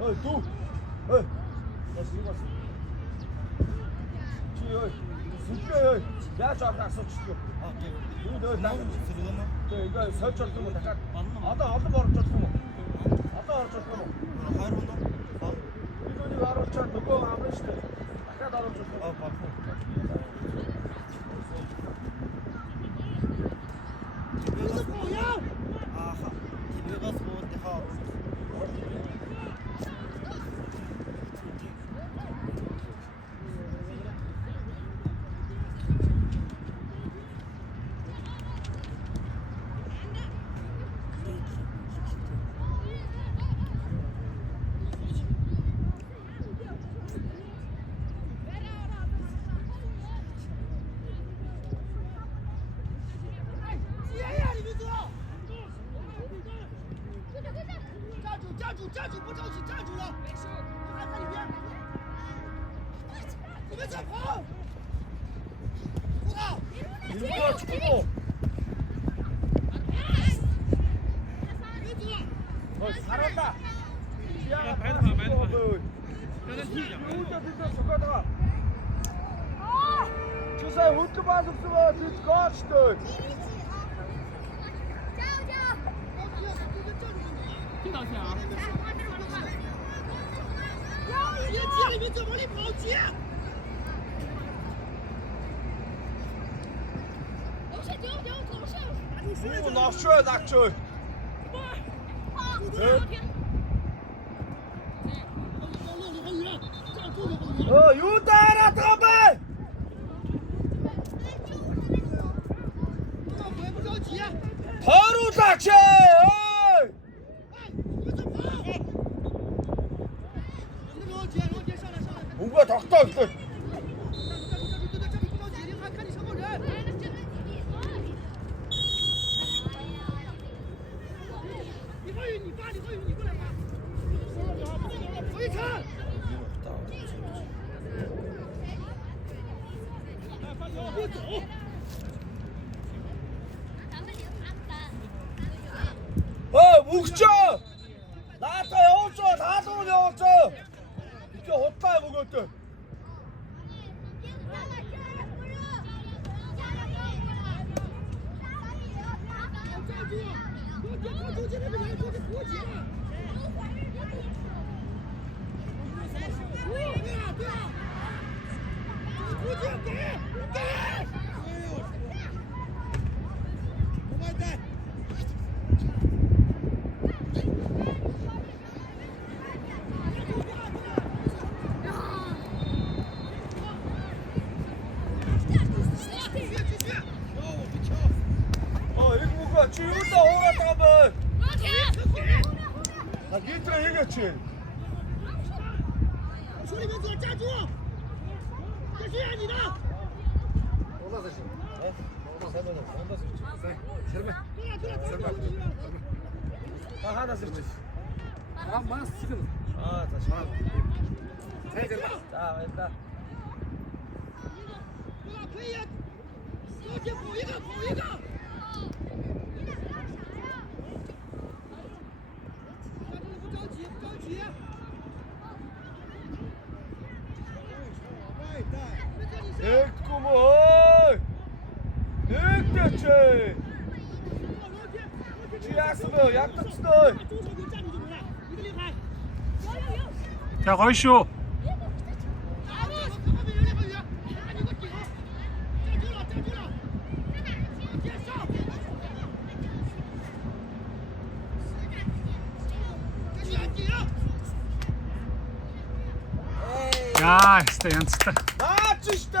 Ơi tu. Ơi. Có xíu có xíu. Chị ơi. Sụp ơi. 내가 좀 앞에 쳤죠. 아, 예. 이거 나 쓰르거나. 네, 이거 설정 좀 잠깐. 아다 바로 쳤고. 아다 바로 쳤고. 하이로나. 아. 이거 바로 쳤. 누구 아무리 시대. 아까 바로 쳤고. 아, 바로. 이거 뭐야? 아하. 집에 가서 뭐 내가站住，不着急，站住了，没事，还在里边，你们再跑，胡导，이거 주고. 잘한다. 야, 많이 봐. 주사위 혼자 봐서 쓰면 될 것 같아. 听到响。别接，你们怎么里跑接？오, 낙초야, 낙초. 유다라 더블. 不着急， 바로 낙초. 뭔가 덕다 있어. 묵죠. 나한테 영점 다 들어 영점. 이게 헛다 먹었대. 이거 지운다 오라 따면. 나 니트라 얘기했지. 手里面坐，站住！这是你的。 하나 쓰지. 아, 많았어 지금. 아, 다시. 자, 됐다. 可以，高铁跑一个，跑一个。不着急，不着急。 넥구먼 넥대체 지하스며 약떡스들 자, 걸쇼. 야, 스테이언스다. 나치시대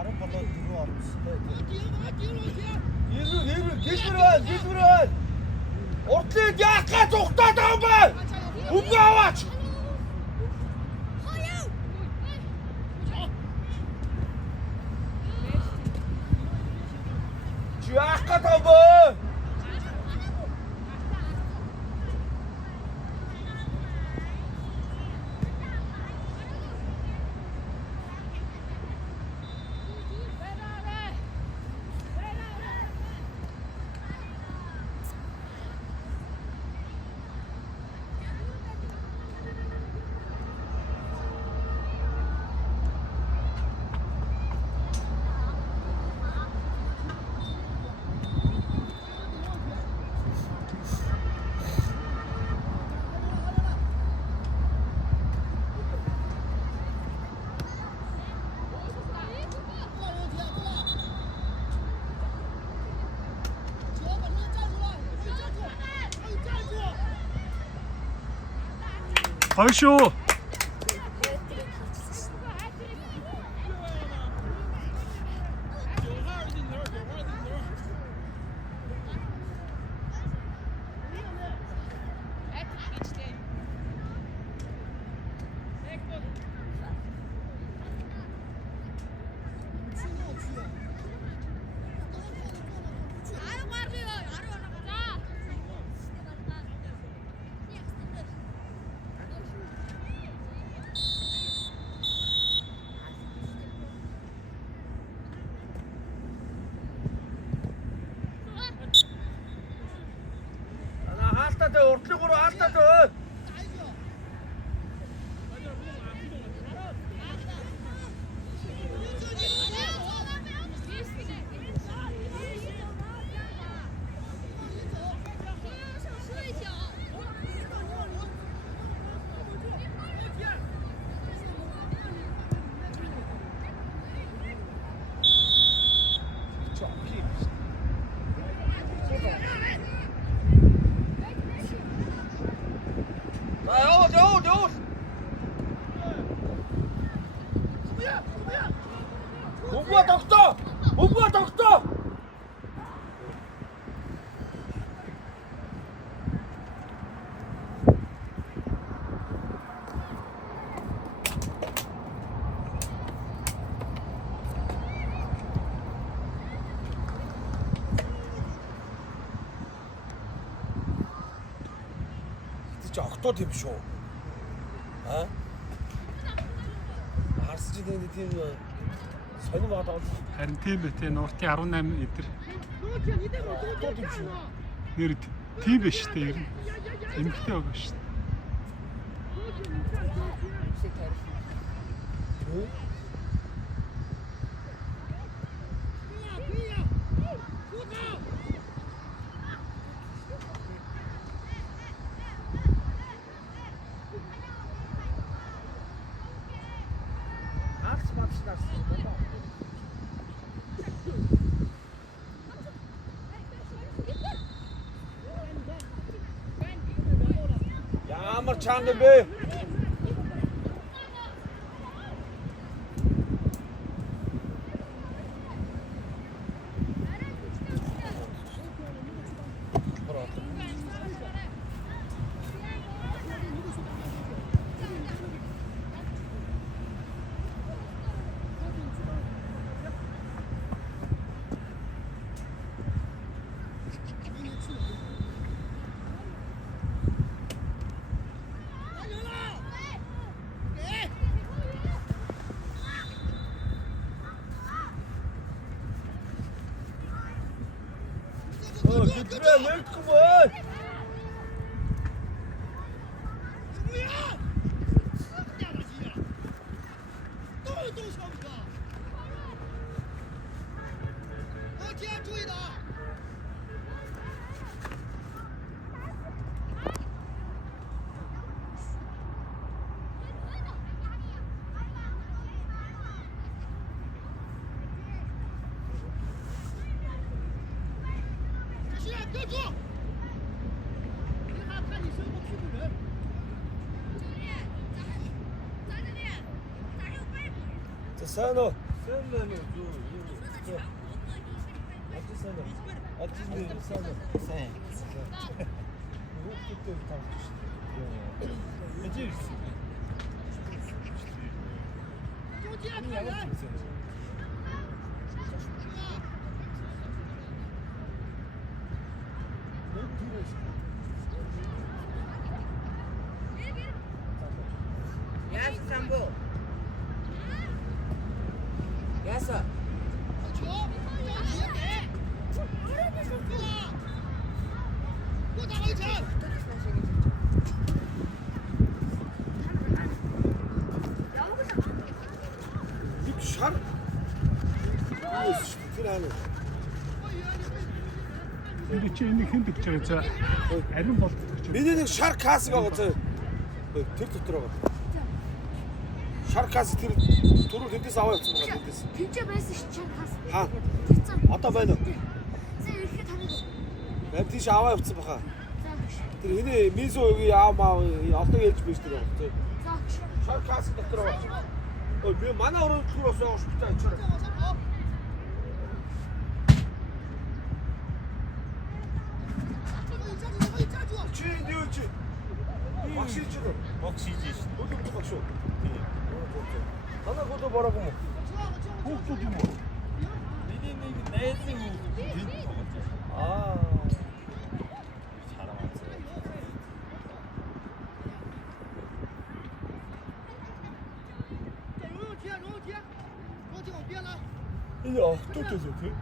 바로 벌러 들어와. 顶往顶往前。 Geç bir. Ortaya yakka tokta adamı. Bu avaç. Yakka adamı. 거이쇼. ortalığı atladı. Bomba doktor! Bomba doktor! 진짜 악도 되죠. 어? Харсч дээ тийм сонир болоод Харин тийм бай тээ нууртын 18 метр. Нэр тийм биш тээ ер нь. Эмхтэй байгаа шүү дээ. Ямар чанга бэ? Gitme ne kıvır? Sen o. Yes, Sambo. Yes, sir. 球，着急给，过大围城。 Şar. Filan. Тэр чи энийг хэн тэгж байгаа за арин болдог ч. Миний нэг шар кас байгаа зөө. Тэр дотор байгаа. Шар кас тэр түрүү тэндээс аваа явуулсан байгаа тэндээс. Тинчээ байсан ш чам хас. Хаа? Тэгсэн. Одоо байна уу? Зэ ирэхэд таныг. Яг тийш аваа явуулсан баха. За. Тэр хэний мизогийн яам олон ээлж биш тэр байгаа. За. Шар кас дотор байгаа. Ой би манай өрөө түрүүс байгаа шүү дээ ачаар. 再往前跑。 Чи юу чи? Багшиж чиг. Багшиж ш. Өдөр багш уу? Танаа гол борог юм уу? Хүүхдүүд юм уу? Миний нэг найзын хүүхэд тэнд тоглож байна. Аа. 이거 또 되죠, 그?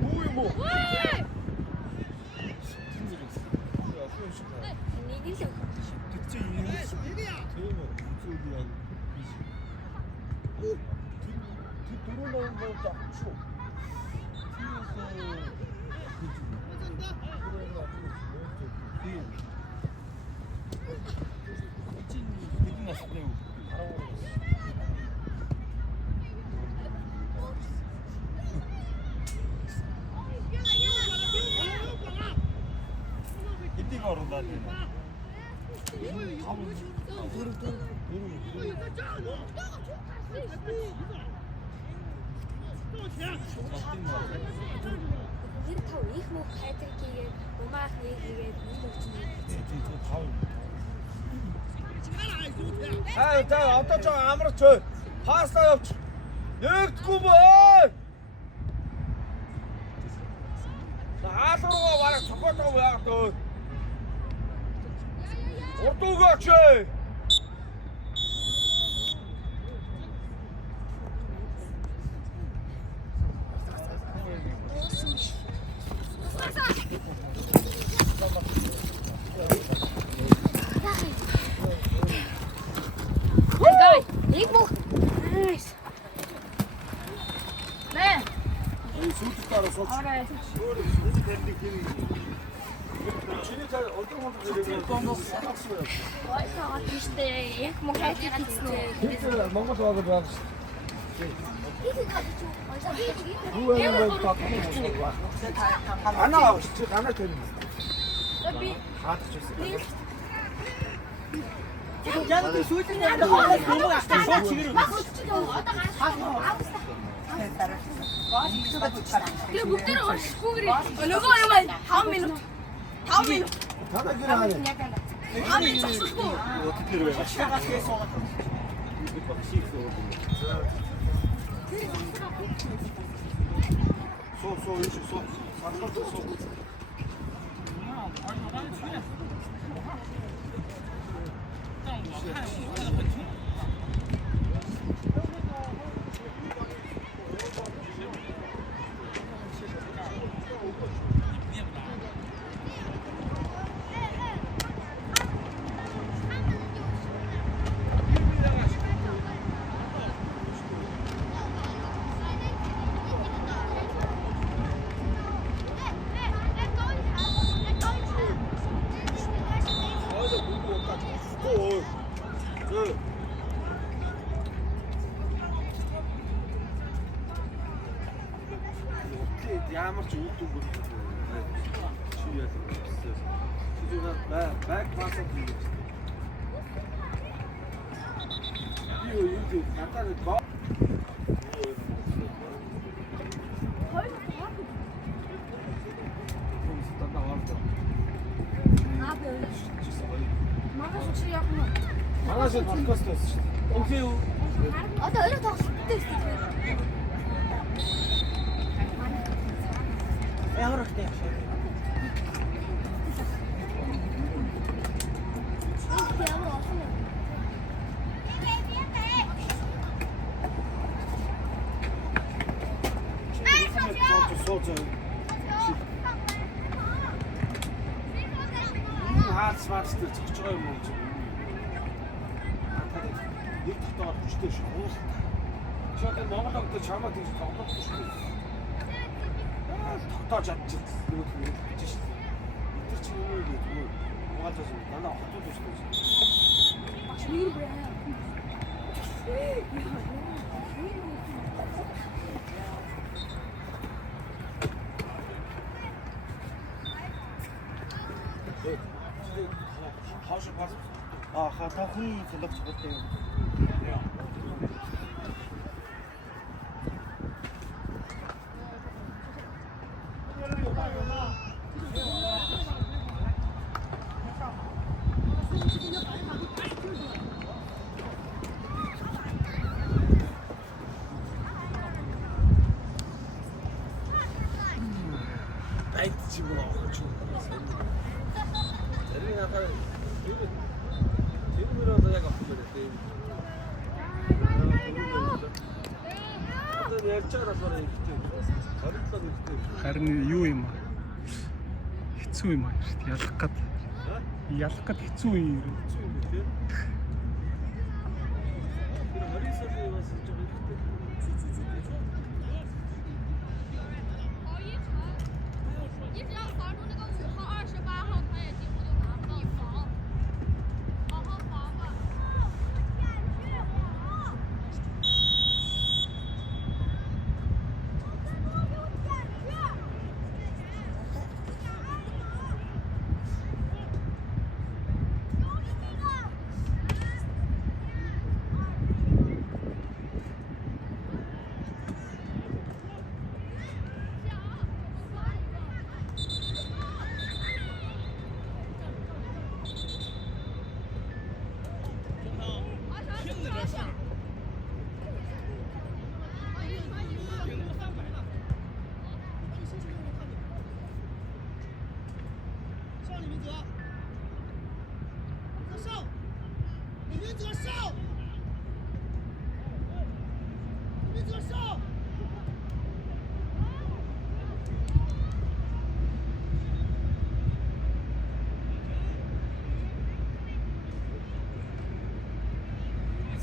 뭐야 뭐? Нэг л. 그치 대만 우주디한 들어오는 것도 안 추워. 느낌 났을 때 이때가 오른다. Нэр тав их мөх хайдаг хийгээд умаах нэг хийгээд нэг өгч. та одоо ч амарч бай. Паста явууч. Нэгдэхгүй бай. Хаалруу бараг цогтоо яах вэ? Урдуугаач. Нэг мөх. Нэ. Сүйтгэрээр сууч. Орой. Чиний цаа өдөр хонд Ойсоо тийштэй яг мөх хайдаг хийсэн. Монгол байгаа байх шүү. Анаа чи анаа тэр. Би Хаадах гэсэн. Яг тэр сүйтгэн дээр хоолой юм aastаа шууд чигээр. тэр бүгдээр оршихгүйгээр нөгөө юм 5 минут. 5 минут. Танаа гэр хаана? 5 минут зогсохгүй. 어떻게 해? Суу иш суу. Сархал суу. Ямар ч үүдгүй. Чи яа. 백 봤어. 이거 이렇게 약간 뭐? Ne yapıyorsun? Mama suçu yapma. Bana şey takas kes. Okey. Hadi öyle taksit de istiyor. Euro steek. Soldier. Хаац дээр цогч байгаа юм уу? Нэг татвар хүчтэй шүү. Чод Монгол огт чамаа тийж тоглохгүй шүү. Тогтоож чадчих нөгөө юм хийж шүү. Тэр чинь юу вэ гэдэг. Угаалж байгаа. Дандаа хотод шүү. Чир бре. Хоош бас хата хүн солих чухалтай юм. Байт чимээ авах юм. Тэрний надад тэр одоо яг авах юм байна. Одоо ярьж байгаа болохоор ихтэй. Харилцаа ихтэй. Харин юу юм аа? Хэцүү юм аа шүү дээ. Ялах гээд хэцүү юм. Тийм. Тэр харилцаа бас жоо ихтэй.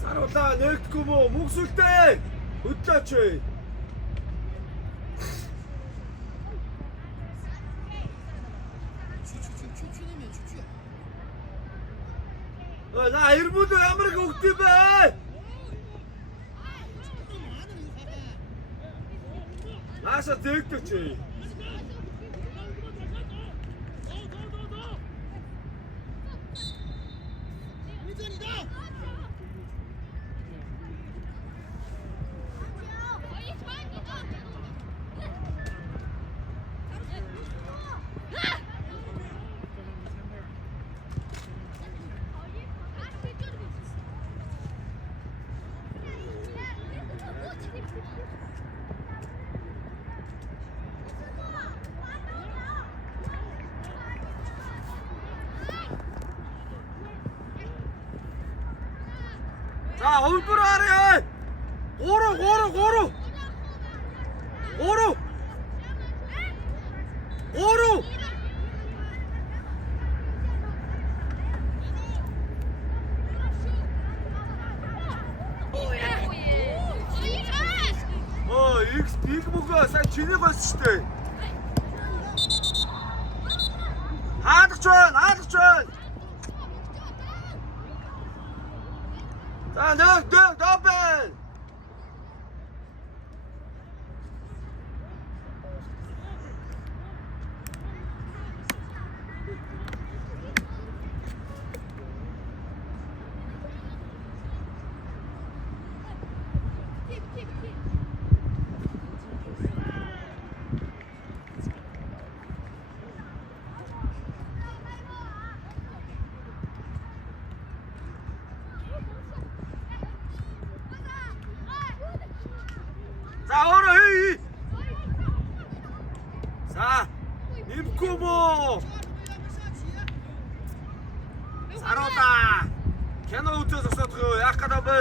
Саруулаа нэгдэхгүй мүү? Мөксөлтэй. Хөдлөөч ээ. На ирмүүд ямар их хөвгт юм бэ? Нааса тэгдэг чи. 자, 얼굴 아래! 오로! X 빅보가 싹 지내고 있을 때. 하득전! 자, 너벤! 잘한다. 걔는 어째서 그 약하다 뭐.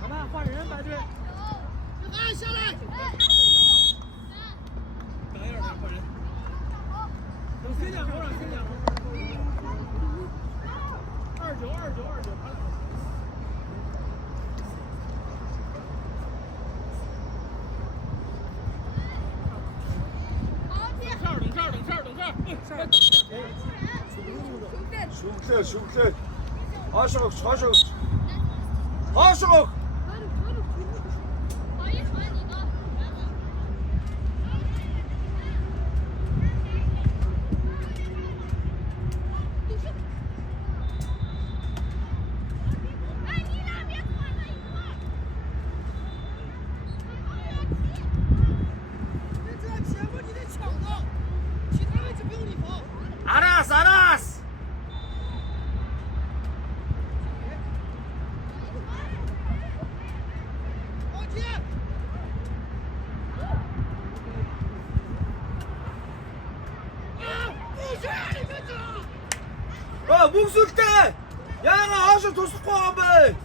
好吧，换人，白队。按下来。等一会儿换人。等孙建国让孙建国。29，슈크. 아쉬워. 아쉬워. 알았어. 목술 때 야가 아셔 도스코 한번.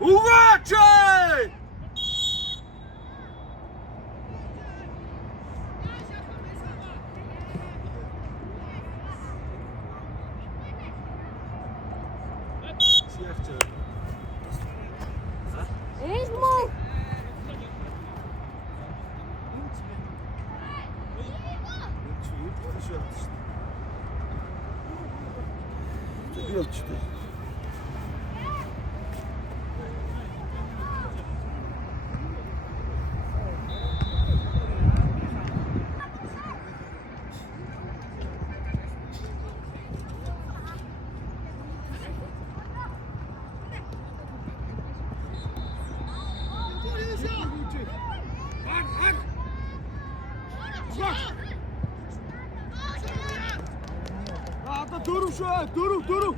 우가치! 도루.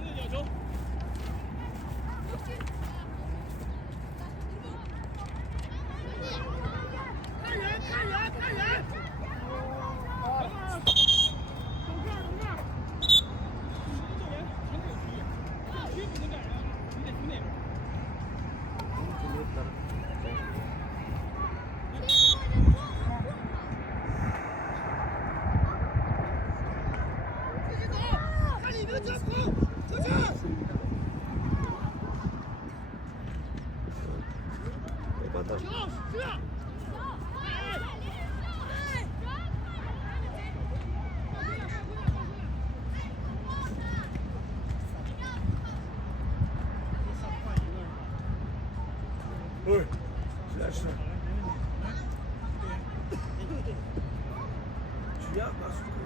관저.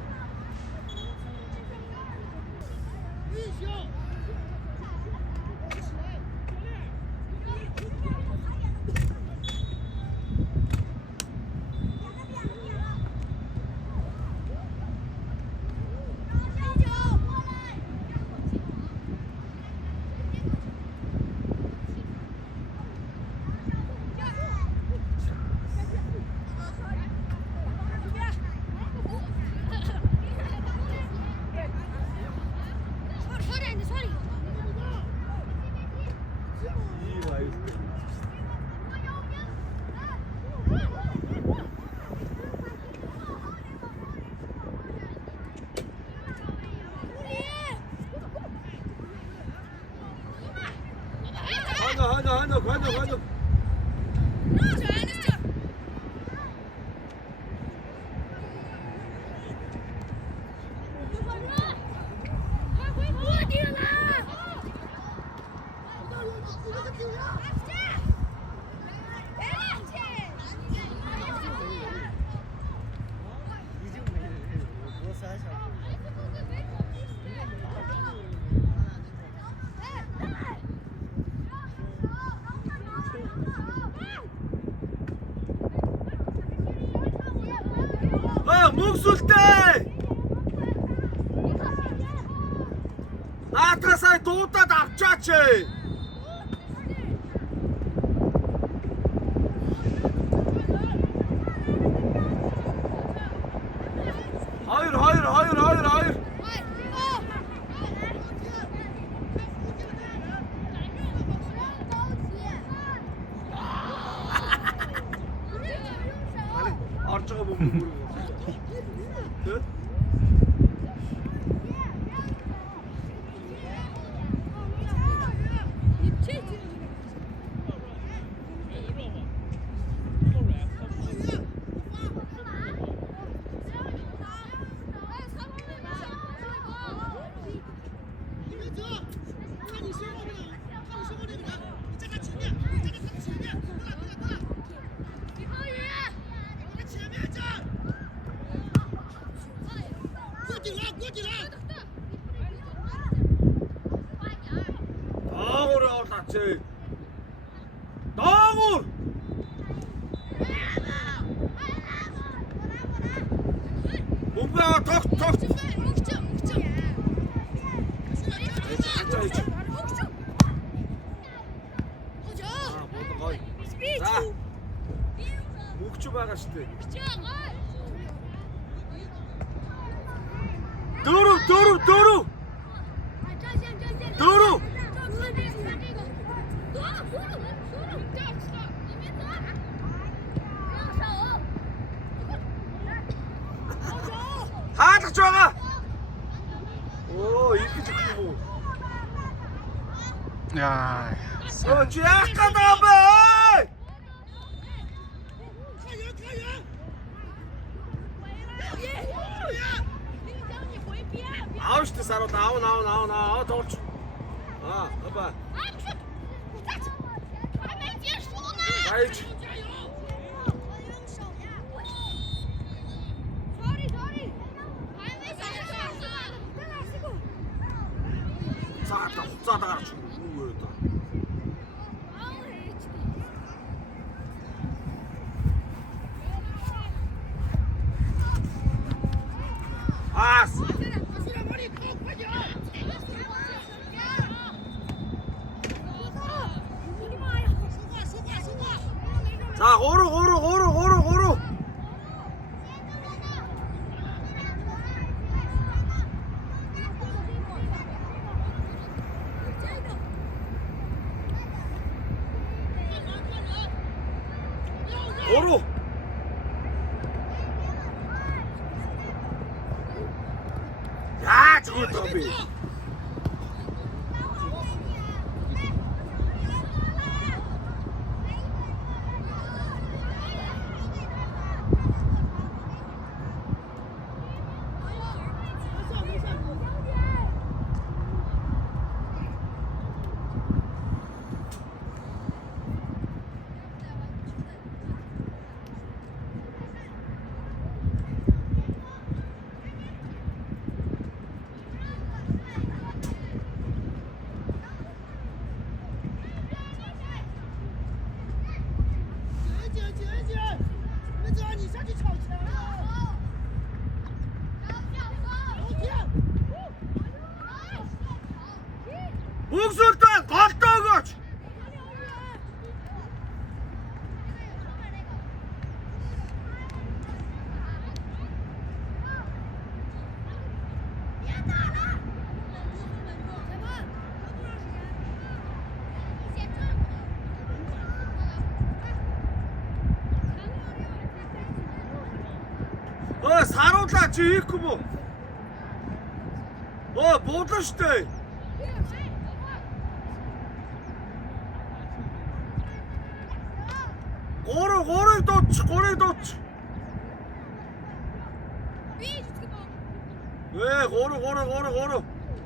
목술 때 아트라사이 도다 납자치 하일 arçağa bombur Good. 나물 오빠 턱 목줄 아가씨들 도루 다 좋아 오 이렇게 좋고 야, 약하다 봐 아우시트 사러 나와 더 아빠 가야지 싸다가 죽는 거였다 아스 자 고루 야 저걸 더비 Саруулаа чи хийхгүй мүү? Буудлаа штэ. Гурыг дууч. Гурыг.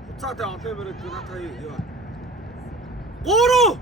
Хуцаатай олон мөрөд надад яа. Гурав.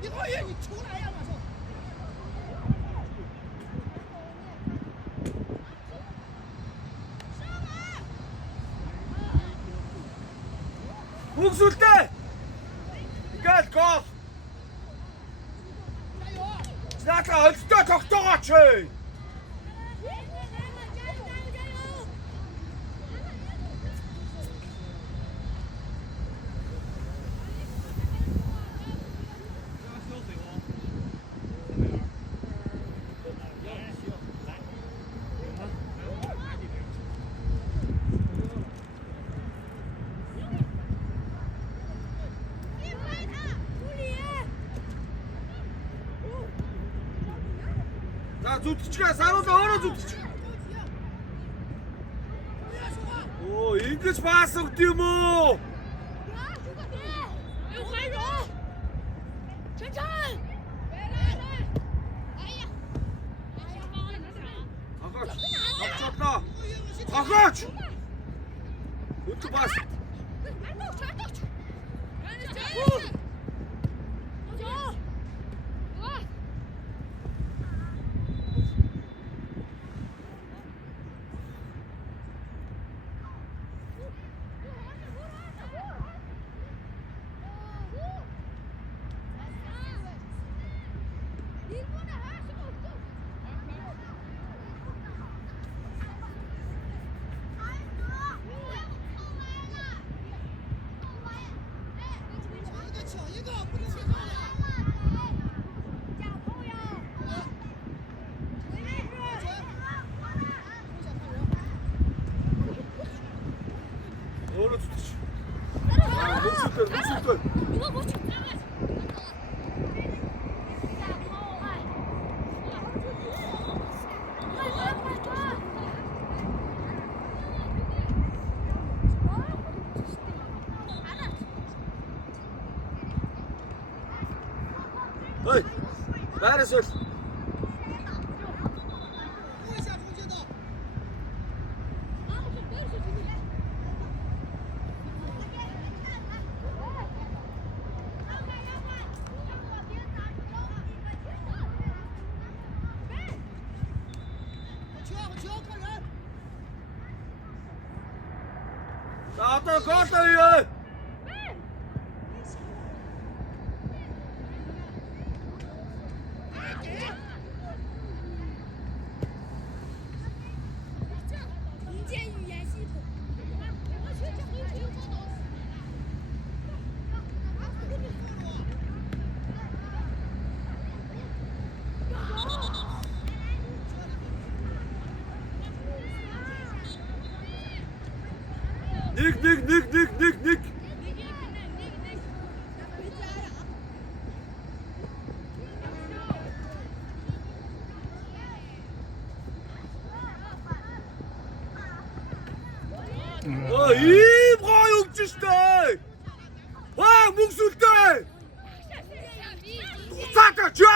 你后羿，你出来呀！我说。 Бүгсүүлтэй. Ингээд гол. Заата холтой тогтоогооч. зүтгэчгээ саруулаа өөрөө зүтгэж. Оо, ингэж пас өгд юм уу? Ахаач. Үт бас. Ой, байрасвал. За одоо гол авъя. 닉. 이 과육지시대. 와 묵술대. 사다 좋아.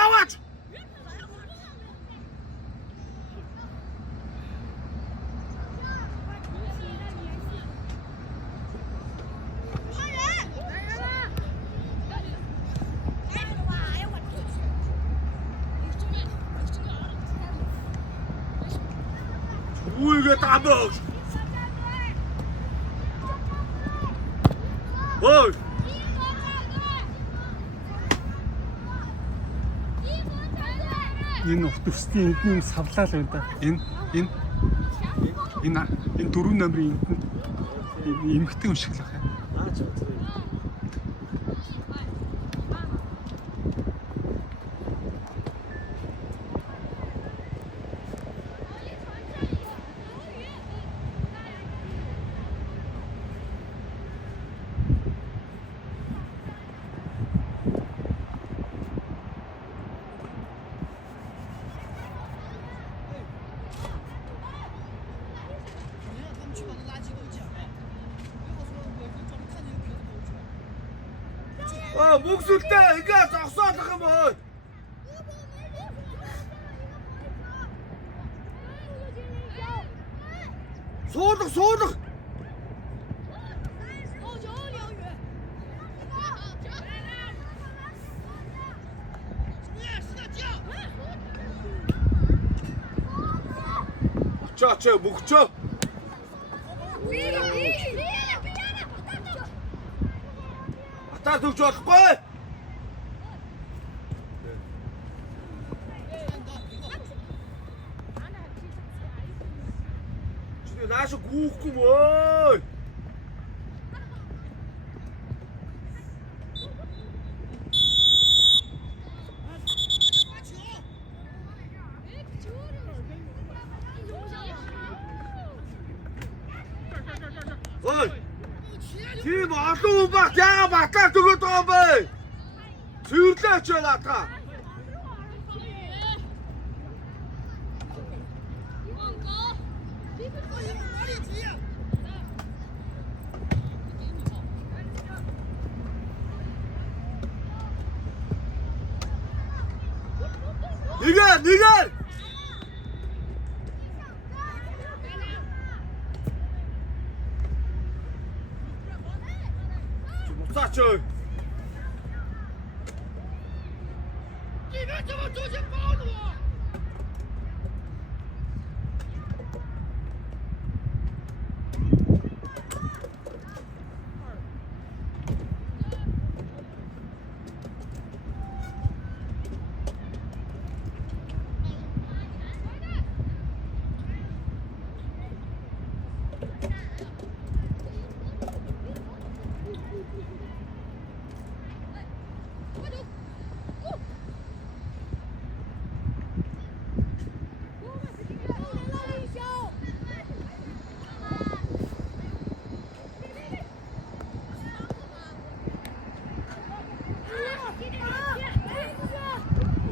우이게 다 먹. 어. Энэ утасны эдний юм савлаа л байна да. Энэ 4 номерын эмхтэн юм шиг л байна. 묵술대 이게 싹싹 하면. 소득. 자, 묵자. 아따 더 좋았고. 지금 나서 구구먼. 팀 아또 막야 막다 두고 또 봐. 둘다 쳐놨다. 니가 못 쐈죠.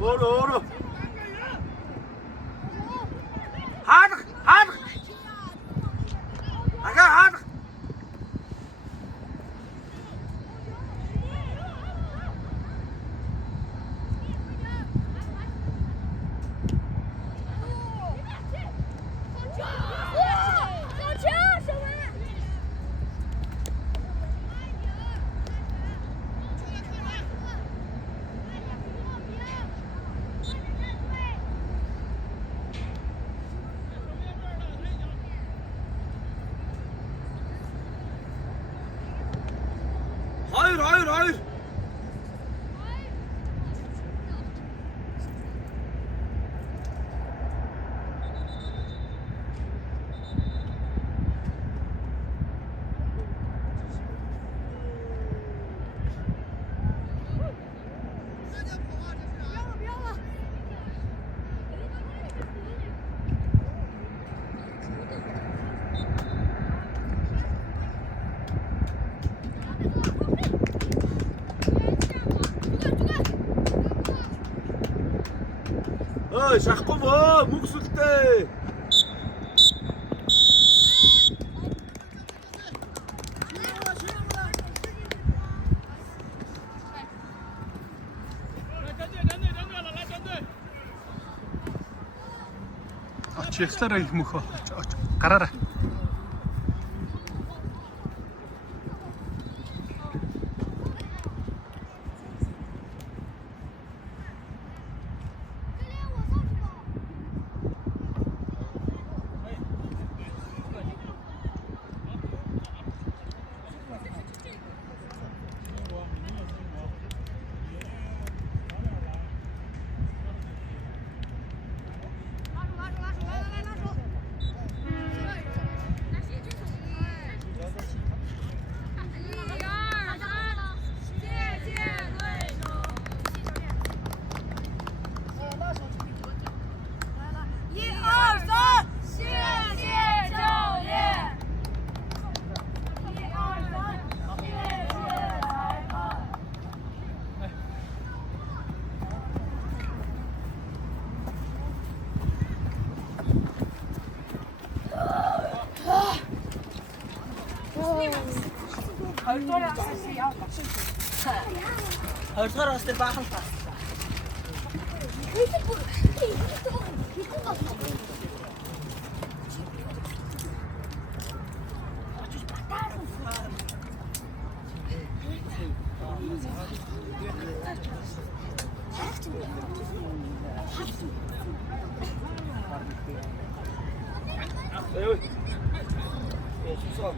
얼어. 하드. 하드. Hayır. 어이 자꾸 뭐 묵술 때. Чехлера их мухо. Карара. 예, 축소.